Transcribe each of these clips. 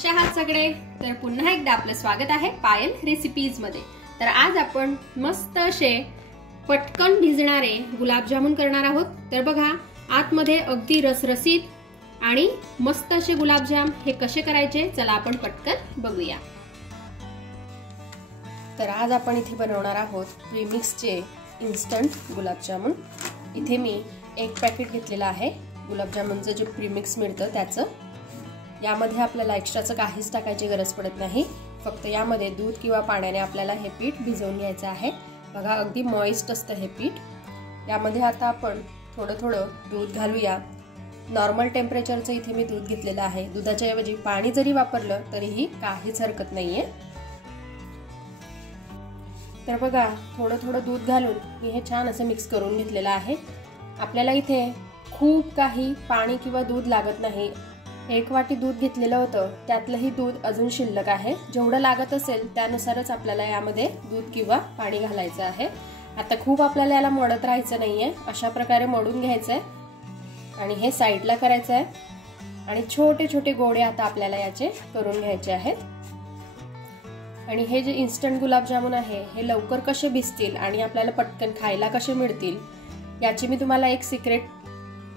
कशा आहात सगळे? तर पुन्हा एकदा आपलं स्वागत आहे पायल रेसिपीज मध्ये। तर आज आपण मस्त असे पटकन भिजणारे गुलाबजामुन करणार आहोत। तर बघा, आतमध्ये अगदी रसरसीत आणि मस्त असे गुलाबजाम हे कसे करायचे चला आपण पटकन बघूया। तर आज आपण इथे बनवणार आहोत प्रीमिक्सचे इन्स्टंट गुलाबजामुन। इथे मी एक पॅकेट घेतलेला आहे गुलाबजामुनचं जे प्रीमिक्स मिळतं त्याचं। यामध्ये आपल्याला एक्स्ट्राचं काहीच टाकायची गरज पडत नाही, फक्त यामध्ये दूध किंवा पाण्याने आपल्याला हे पीठ भिजवून घ्यायचं आहे। बघा, अगदी मॉइस्ट असतं हे पीठ। यामध्ये आता आपण थोडं थोडं दूध घालूया। नॉर्मल टेम्परेचरचं इथे मी दूध घेतलेलं आहे। दुधाच्या ऐवजी पाणी जरी वापरलं तरीही काहीच हरकत नाहीये। तर बघा, थोडं थोडं दूध घालून मी हे छान असं मिक्स करून घेतलेलं आहे। आपल्याला इथे खूप काही पाणी किंवा दूध लागत नाही। एक वाटी दूध घेतलेलं होतं, त्यातलंही दूध अजून शिल्लक आहे। जेवढं लागत असेल त्यानुसारच आपल्याला यामध्ये दूध किंवा पाणी घालायचं आहे। आता खूप आपल्याला याला मळत राहायचं नाहीये, अशा प्रकारे मळून घ्यायचंय आणि हे साईडला करायचं आहे। आणि छोटे छोटे गोळे आता आपल्याला याचे करून घ्यायचे आहेत। आणि हे जे इन्स्टंट गुलाबजामुन आहे हे लवकर कसे भिजतील आणि आपल्याला पटकन खायला कसे मिळतील याची मी तुम्हाला एक सिक्रेट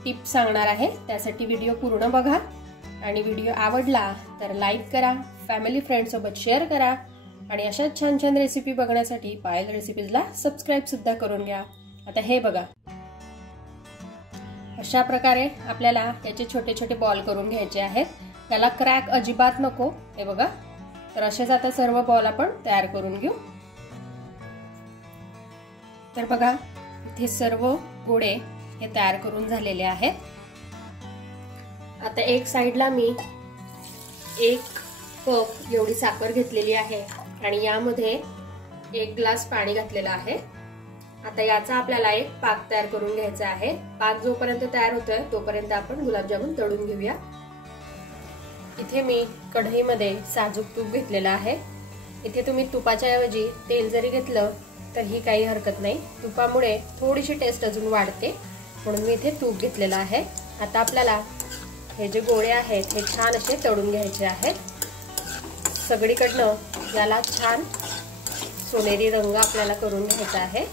टिप सांगणार आहे। त्यासाठी व्हिडिओ पूर्ण बघा आणि व्हिडिओ आवडला तर लाईक करा, फॅमिली फ्रेंड सोबत शेअर करा आणि अशा छान छान रेसिपी बघण्यासाठी पायल रेसिपीजला सबस्क्राइब सुद्धा करून घ्या। आता हे बघा, अशा प्रकारे आपल्याला याचे छोटे छोटे बॉल करून घ्यायचे आहेत। त्याला क्रॅक अजिबात नको। हे बघा, तर असेच आता सर्व बॉल आपण तयार करून घेऊ। तर बघा, इथे सर्व गोळे हे तयार करून झालेले आहेत। आता एक साइडला मी 1 कप एवढी साखर घेतलेली आहे आणि यामध्ये 1 ग्लास पाणी घातलेलं आहे। आता याचा आपल्याला एक पाक तयार करून घ्यायचा आहे। पाक जोपर्यंत तयार होतोय तोपर्यंत आपण गुलाबजामुन तळून घेऊया। इथे मी कढईमध्ये साजूक तूप घेतलेलं आहे। इथे तुम्ही तुपाच्या ऐवजी तेल जरी घेतलं तरीही काही हरकत नाही। तुपामुळे थोडीशी टेस्ट अजून वाढते, म्हणून मी इथे तूप घेतलेलं आहे। आता आपल्याला हे जे गोळे आहेत हे छान असे तळून घ्यायचे आहेत। सगळीकडनं याला छान सोनेरी रंग आपल्याला करून घ्यायचा आहे।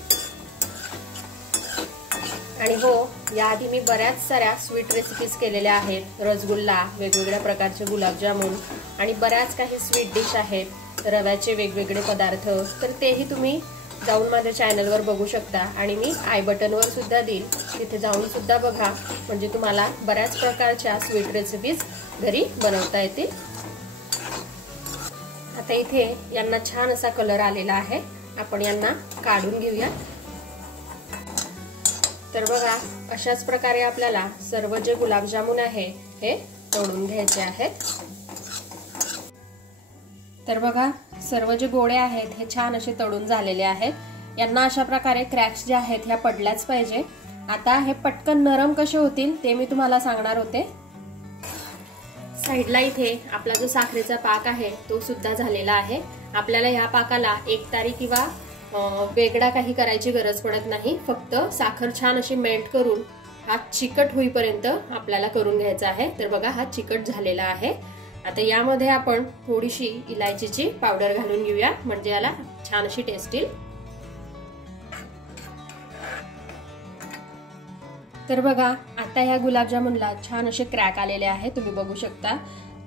आणि हो, याआधी मी बऱ्याच साऱ्या स्वीट रेसिपीज केलेल्या आहेत। रसगुल्ला, वेगवेगळ्या प्रकारचे गुलाबजामुन आणि बऱ्याच काही स्वीट डिश आहेत, रव्याचे वेगवेगळे पदार्थ। तर तेही तुम्ही जाऊन माझ्या चॅनलवर बघू शकता आणि मी आय बटनवर सुद्धा देईल, तिथे जाऊन सुद्धा बघा, म्हणजे तुम्हाला बऱ्याच प्रकारच्या स्वीट रेसिपीज घरी बनवता येतील। आता इथे यांना छान असा कलर आलेला आहे, आपण यांना काढून घेऊया। तर बघा, अशाच प्रकारे आपल्याला सर्व जे गुलाबजामुन आहे हे तळून घ्यायचे आहेत। तर बघा, सर्व जे गोळे आहेत हे छान असे तळून झालेले आहेत। यांना अशा प्रकारे क्रॅक्स जे आहेत ह्या पडल्याच पाहिजे। आता हे पटकन नरम कसे होतील ते मी तुम्हाला सांगणार होते। साईडला इथे आपला जो साखरेचा पाक आहे तो सुद्धा झालेला आहे। आपल्याला ह्या पाकाला एकतारी किंवा वेगळा काही करायची गरज पडत नाही, फक्त साखर छान अशी मेल्ट करून हा चिकट होईपर्यंत आपल्याला करून घ्यायचा आहे। तर बघा, हा चिकट झालेला आहे। आता यामध्ये आपण थोडीशी इलायचीची पावडर घालून घेऊया, म्हणजे याला छान अशी टेस्ट येईल। तर बघा, आता ह्या गुलाबजामुनला छान असे क्रॅक आलेले आहेत, तुम्ही बघू शकता।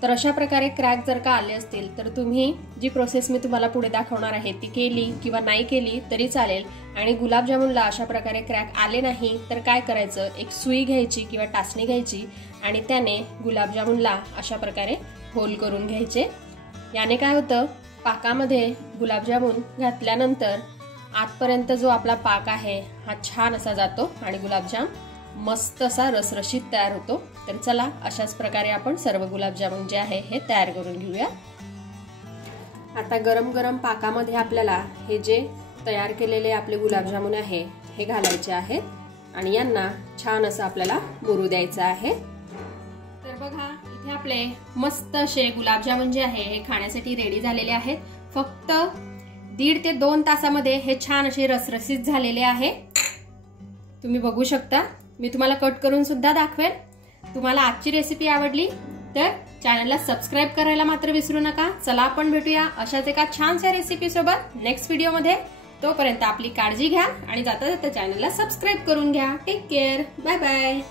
तर अशा प्रकारे क्रॅक जर का आले असतील तर तुम्ही जी प्रोसेस मी तुम्हाला पुढे दाखवणार आहे ती केली किंवा नाही केली तरी चालेल। आणि गुलाबजामुनला अशा प्रकारे क्रॅक आले नाही तर काय करायचं, एक सुई घ्यायची किंवा टाचणी घ्यायची आणि त्याने गुलाबजामुनला अशा प्रकारे होल करून घ्यायचे। याने काय होतं, पाकामध्ये गुलाबजामुन घातल्यानंतर आतपर्यंत जो आपला पाक आहे हा छान असा जातो आणि गुलाबजाम मस्त असा रसरशीत तयार होतो। तर चला, अशाच प्रकारे आपण सर्व गुलाबजामुन जे आहे हे तयार करून घेऊया। आता गरम गरम पाकामध्ये आपल्याला हे जे तयार केलेले आपले गुलाबजामुन आहे हे घालायचे आहेत आणि यांना छान असं आपल्याला मुरू द्यायचं आहे। तर बघा, इथे आपले मस्त असे गुलाबजामुन जे आहे हे खाण्यासाठी रेडी झालेले आहेत। फक्त 1.5 ते 2 तासामध्ये हे छान असे रसरशीत झालेले आहे। तुम्ही बघू शकता, मी तुम्हाला कट करून सुद्धा दाखवेल। तुम्हाला आजची रेसिपी आवडली तर चॅनलला सबस्क्राईब करायला मात्र विसरू नका। चला आपण भेटूया अशाच एका छानशा रेसिपी सोबत नेक्स्ट व्हिडिओमध्ये। तोपर्यंत आपली काळजी घ्या आणि जाता जाता चॅनलला सबस्क्राईब करून घ्या। Take care, bye bye.